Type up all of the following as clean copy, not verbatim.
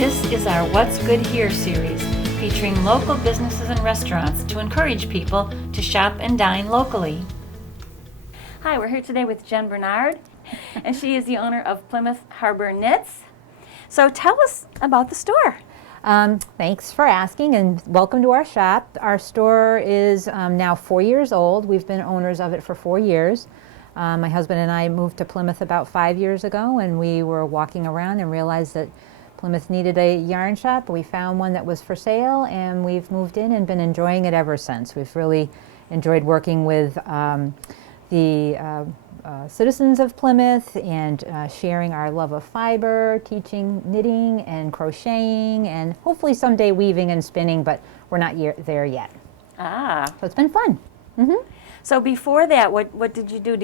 This is our What's Good Here series, featuring local businesses and restaurants to encourage people to shop and dine locally. Hi, we're here today with Jen Bernard, and she is the owner of Plymouth Harbor Knits. So tell us about the store. Thanks for asking, and welcome to our shop. Our store is now 4 years old. We've been owners of it for 4 years. My husband and I moved to Plymouth about 5 years ago, and we were walking around and realized that Plymouth needed a yarn shop. We found one that was for sale, and we've moved in and been enjoying it ever since. We've really enjoyed working with the citizens of Plymouth and sharing our love of fiber, teaching knitting and crocheting, and hopefully someday weaving and spinning, but we're not there yet. So it's been fun. So before that, what did you do?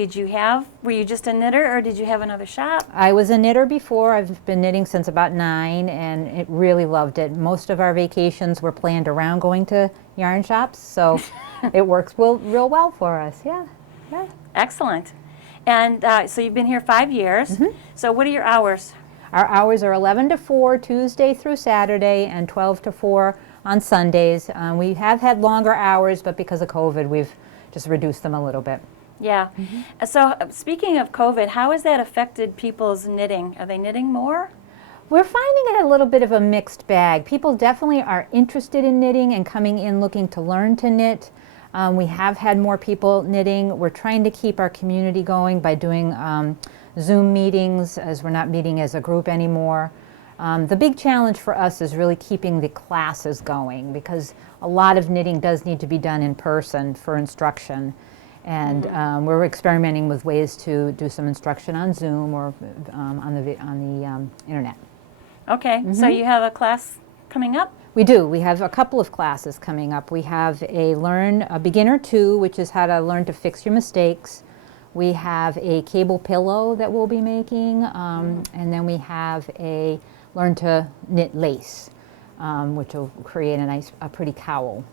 Were you just a knitter, or did you have another shop? I was a knitter before. I've been knitting since about 9 and it really loved it. Most of our vacations were planned around going to yarn shops, so it works real well for us. Yeah. Excellent. And so you've been here 5 years. So what are your hours? Our hours are 11 to 4 Tuesday through Saturday and 12 to 4 on Sundays. We have had longer hours, but because of COVID, we've just reduced them a little bit. Yeah. So speaking of COVID, how has that affected people's knitting? Are they knitting more? We're finding it a little bit of a mixed bag. People definitely are interested in knitting and coming in looking to learn to knit. We have had more people knitting. We're trying to keep our community going by doing Zoom meetings, as we're not meeting as a group anymore. The big challenge for us is really keeping the classes going, because a lot of knitting does need to be done in person for instruction. And we're experimenting with ways to do some instruction on Zoom or on the internet. Okay, so you have a class coming up? We do. We have a couple of classes coming up. We have a Beginner 2, which is how to learn to fix your mistakes. We have a cable pillow that we'll be making, and then we have a Learn to Knit Lace, which will create a pretty cowl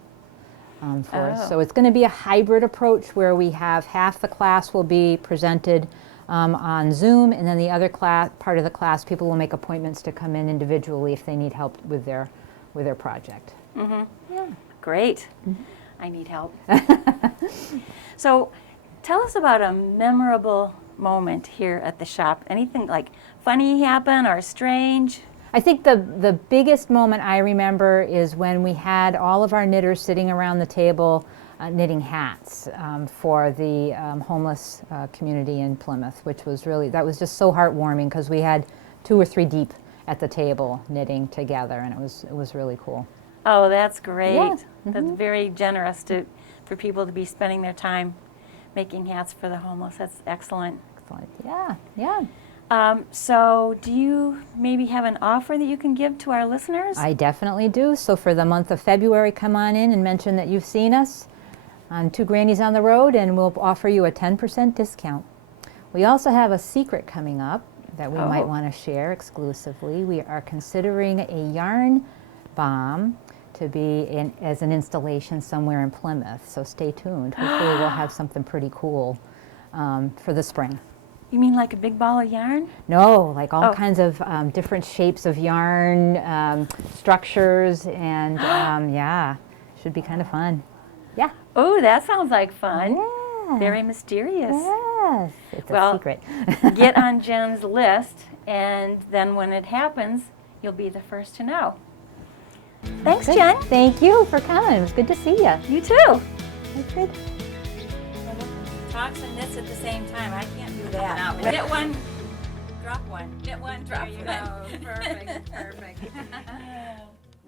for us. So it's going to be a hybrid approach where we have half the class will be presented on Zoom, and then the other part of the class, people will make appointments to come in individually if they need help with their project. Yeah. Great. I need help. So tell us about a memorable moment here at the shop. Anything like funny happen or strange? I think the biggest moment I remember is when we had all of our knitters sitting around the table knitting hats for the homeless community in Plymouth, which was that was just so heartwarming, because we had 2 or 3 deep at the table knitting together, and it was really cool. Oh, that's great. Yeah. That's very generous for people to be spending their time making hats for the homeless. That's excellent. Excellent. Yeah. So do you maybe have an offer that you can give to our listeners? I definitely do. So for the month of February, come on in and mention that you've seen us on Two Grannies on the Road, and we'll offer you a 10% discount. We also have a secret coming up that we might want to share exclusively. We are considering a yarn bomb to be as an installation somewhere in Plymouth, so stay tuned. Hopefully we'll have something pretty cool for the spring. You mean like a big ball of yarn? No, like all kinds of different shapes of yarn, structures, and yeah, should be kind of fun. Yeah. Oh, that sounds like fun. Yeah. Very mysterious. Yes, it's a secret. Get on Jen's list, and then when it happens, you'll be the first to know. Thanks, Jen. Thank you for coming. It was good to see you. You too. That's good. Talks and knits at the same time. I can't do that. Knit one, drop one. Knit one, drop one. There you go. Perfect.